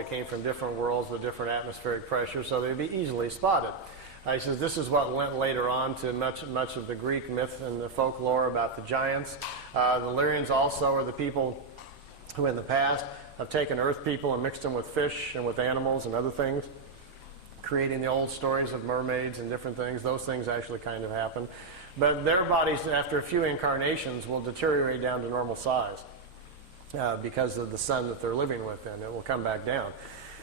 They came from different worlds with different atmospheric pressures, so they'd be easily spotted. He says this is what went later on to much of the Greek myth and the folklore about the giants. The Lyrians also are the people who in the past have taken earth people and mixed them with fish and with animals and other things, creating the old stories of mermaids and different things. Those things actually kind of happen. But their bodies, after a few incarnations, will deteriorate down to normal size because of the sun that they're living within. It will come back down.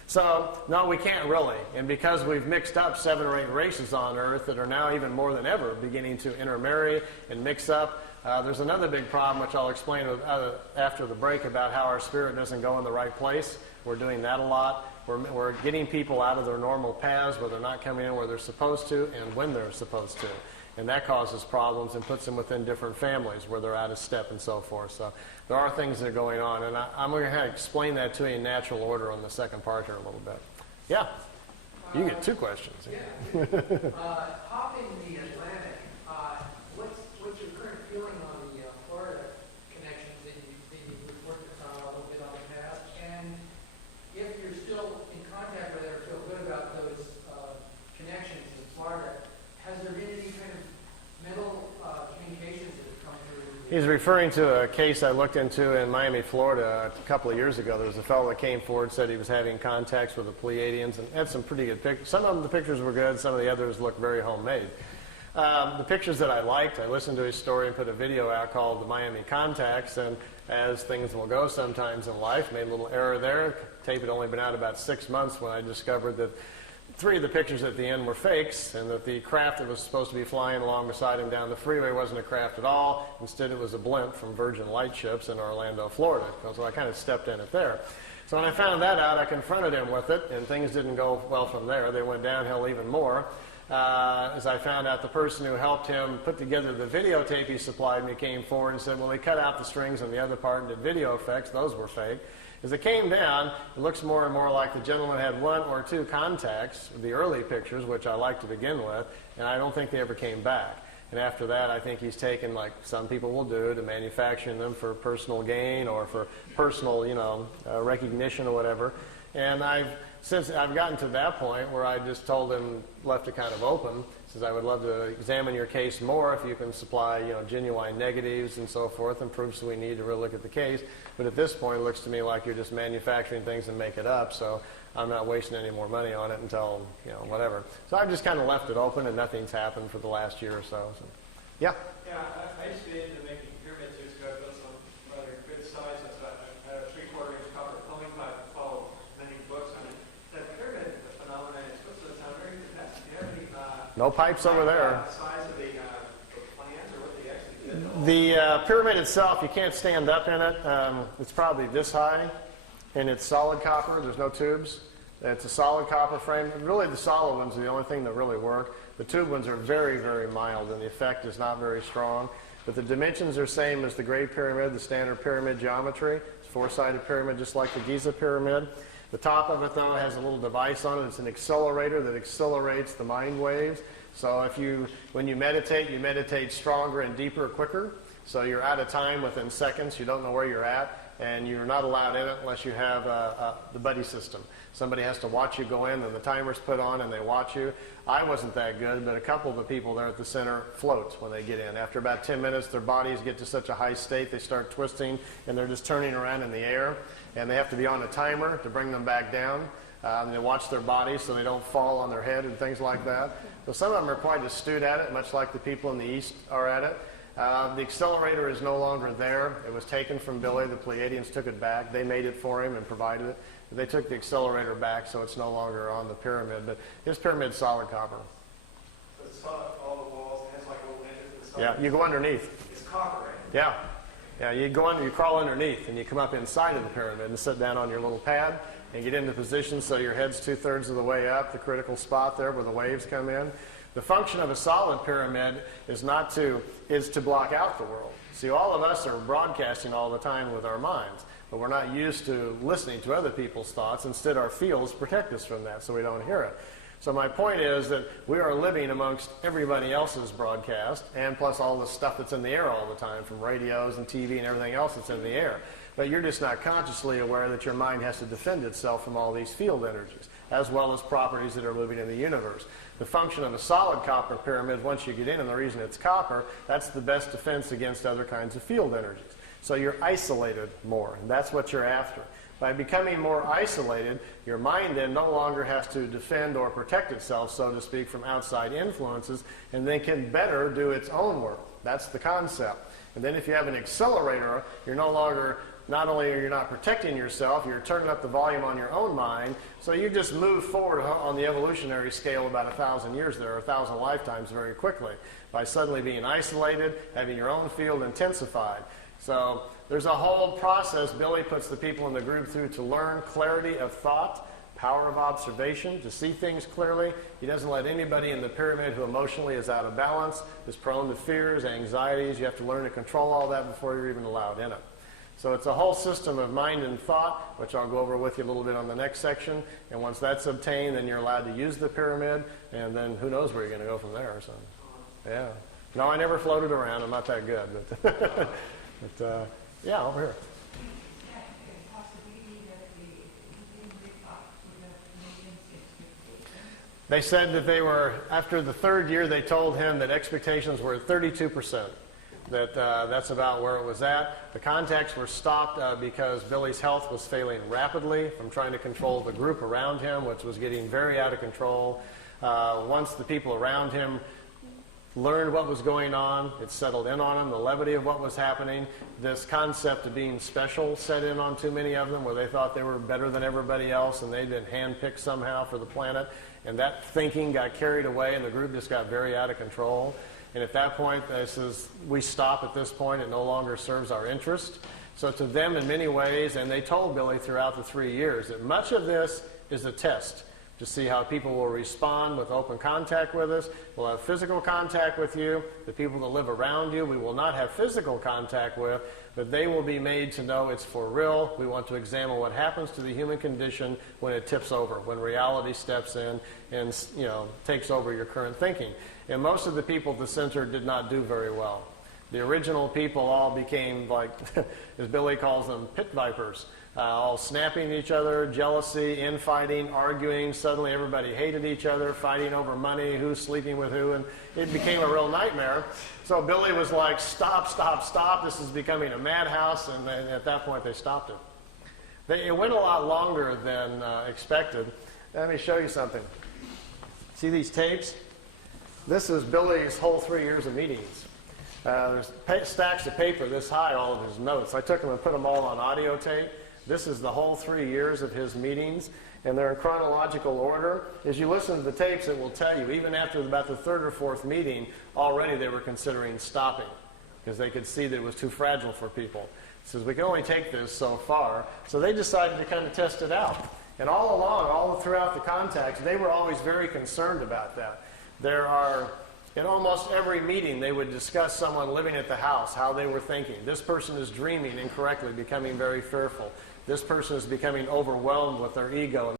So, no, we can't really. And because we've mixed up 7 or 8 races on Earth that are now even more than ever beginning to intermarry and mix up, there's another big problem, which I'll explain after the break, about how our spirit doesn't go in the right place. We're doing that a lot. We're getting people out of their normal paths where they're not coming in where they're supposed to and when they're supposed to. And that causes problems and puts them within different families where they're out of step and so forth. So there are things that are going on. And I'm going to explain that to you in natural order on the second part here a little bit. Yeah? You get 2 questions. Yeah. Hopping the Atlantic, what's your current feeling on the Florida connections that you've worked a little bit on the past? And if you're still in contact with it or feel good about those connections in Florida, has there been any kind of mental communications that have come through? He's referring to a case I looked into in Miami, Florida a couple of years ago. There was a fellow that came forward and said he was having contacts with the Pleiadians and had some pretty good pictures. Some of them, the pictures were good. Some of the others looked very homemade. The pictures that I liked, I listened to his story and put a video out called The Miami Contacts, and as things will go sometimes in life, made a little error there. Tape had only been out about 6 months when I discovered that 3 of the pictures at the end were fakes, and that the craft that was supposed to be flying along beside him down the freeway wasn't a craft at all. Instead, it was a blimp from Virgin Lightships in Orlando, Florida. So I kind of stepped in it there. So when I found that out, I confronted him with it, and things didn't go well from there. They went downhill even more. As I found out the person who helped him put together the videotape he supplied me came forward and said, well, he cut out the strings on the other part and did video effects. Those were fake. As it came down, it looks more and more like the gentleman had 1 or 2 contacts, the early pictures, which I liked to begin with, and I don't think they ever came back. And after that, I think he's taken, like some people will do, to manufacturing them for personal gain or for personal, recognition or whatever. And since I've gotten to that point where I just told him, left it kind of open, says I would love to examine your case more if you can supply, genuine negatives and so forth and proofs we need to really look at the case. But at this point, it looks to me like you're just manufacturing things and make it up. So I'm not wasting any more money on it until, whatever. So I've just kind of left it open, and nothing's happened for the last year or so. Yeah? Yeah, I used to be into making pyramids years ago. I built some rather good size. I had a 3/4-inch copper plumbing pipe and followed many books on it. That pyramid phenomenon is supposed to sound very fantastic. Do you have any no pipes over there. Size of the plans or what they actually did? The pyramid itself, you can't stand up in it. It's probably this high, and it's solid copper. There's no tubes. It's a solid copper frame. Really, the solid ones are the only thing that really work. The tube ones are very, very mild, and the effect is not very strong. But the dimensions are same as the Great Pyramid, the standard pyramid geometry. It's a 4-sided pyramid, just like the Giza Pyramid. The top of it, though, has a little device on it. It's an accelerator that accelerates the mind waves. So when you meditate stronger and deeper quicker. So you're out of time within seconds. You don't know where you're at. And you're not allowed in it unless you have the buddy system. Somebody has to watch you go in, and the timer's put on, and they watch you. I wasn't that good, but a couple of the people there at the center float when they get in. After about 10 minutes, their bodies get to such a high state, they start twisting, and they're just turning around in the air. And they have to be on a timer to bring them back down. They watch their bodies so they don't fall on their head and things like that. So some of them are quite astute at it, much like the people in the East are at it. The accelerator is no longer there. It was taken from Billy. The Pleiadians took it back. They made it for him and provided it. They took the accelerator back, so it's no longer on the pyramid. But his pyramid's solid copper. So it's solid, all the walls, it has like little edges. Yeah, you go underneath. It's copper, right? Yeah. Yeah, you crawl underneath, and you come up inside of the pyramid and sit down on your little pad and get into position so your head's 2/3 of the way up, the critical spot there where the waves come in. The function of a solid pyramid is to block out the world. See, all of us are broadcasting all the time with our minds, but we're not used to listening to other people's thoughts. Instead, our fields protect us from that so we don't hear it. So my point is that we are living amongst everybody else's broadcast, and plus all the stuff that's in the air all the time, from radios and TV and everything else that's in the air. but you're just not consciously aware that your mind has to defend itself from all these field energies, as well as properties that are moving in the universe. The function of a solid copper pyramid, once you get in, and the reason it's copper, that's the best defense against other kinds of field energies. So you're isolated more, and that's what you're after. By becoming more isolated, your mind then no longer has to defend or protect itself, so to speak, from outside influences, and then can better do its own work. That's the concept. And then if you have an accelerator, you're no longer, not only are you not protecting yourself, you're turning up the volume on your own mind, so you just move forward on the evolutionary scale about 1,000 years there, or 1,000 lifetimes very quickly, by suddenly being isolated, having your own field intensified. So there's a whole process Billy puts the people in the group through to learn clarity of thought, power of observation, to see things clearly. He doesn't let anybody in the pyramid who emotionally is out of balance, is prone to fears, anxieties. You have to learn to control all that before you're even allowed in it. So it's a whole system of mind and thought, which I'll go over with you a little bit on the next section. And once that's obtained, then you're allowed to use the pyramid, and then who knows where you're going to go from there. So, yeah. No, I never floated around. I'm not that good. But yeah, over here. They said that they were, after the third year, they told him that expectations were at 32%. That's about where it was at. The contacts were stopped because Billy's health was failing rapidly from trying to control the group around him, which was getting very out of control. Once the people around him learned what was going on, it settled in on them, the levity of what was happening. This concept of being special set in on too many of them, where they thought they were better than everybody else and they'd been handpicked somehow for the planet. And that thinking got carried away and the group just got very out of control. And at that point, we stop at this point. It no longer serves our interest. So to them, in many ways, and they told Billy throughout the 3 years, that much of this is a test to see how people will respond with open contact with us. We'll have physical contact with you. The people that live around you, we will not have physical contact with, but they will be made to know it's for real. We want to examine what happens to the human condition when it tips over, when reality steps in and takes over your current thinking. And most of the people at the center did not do very well. The original people all became, like, as Billy calls them, pit vipers. All snapping at each other, jealousy, infighting, arguing. Suddenly everybody hated each other, fighting over money, who's sleeping with who, and it became a real nightmare. So Billy was like, stop, stop, stop. This is becoming a madhouse, and then at that point they stopped it. It went a lot longer than expected. Let me show you something. See these tapes? This is Billy's whole 3 years of meetings. There's stacks of paper this high, all of his notes. I took them and put them all on audio tape. This is the whole 3 years of his meetings, and they're in chronological order. As you listen to the tapes, it will tell you, even after about the third or fourth meeting, already they were considering stopping because they could see that it was too fragile for people. It says, we can only take this so far. So they decided to kind of test it out. And all along, all throughout the contacts, they were always very concerned about that. In almost every meeting, they would discuss someone living at the house, how they were thinking. This person is dreaming incorrectly, becoming very fearful. This person is becoming overwhelmed with their ego.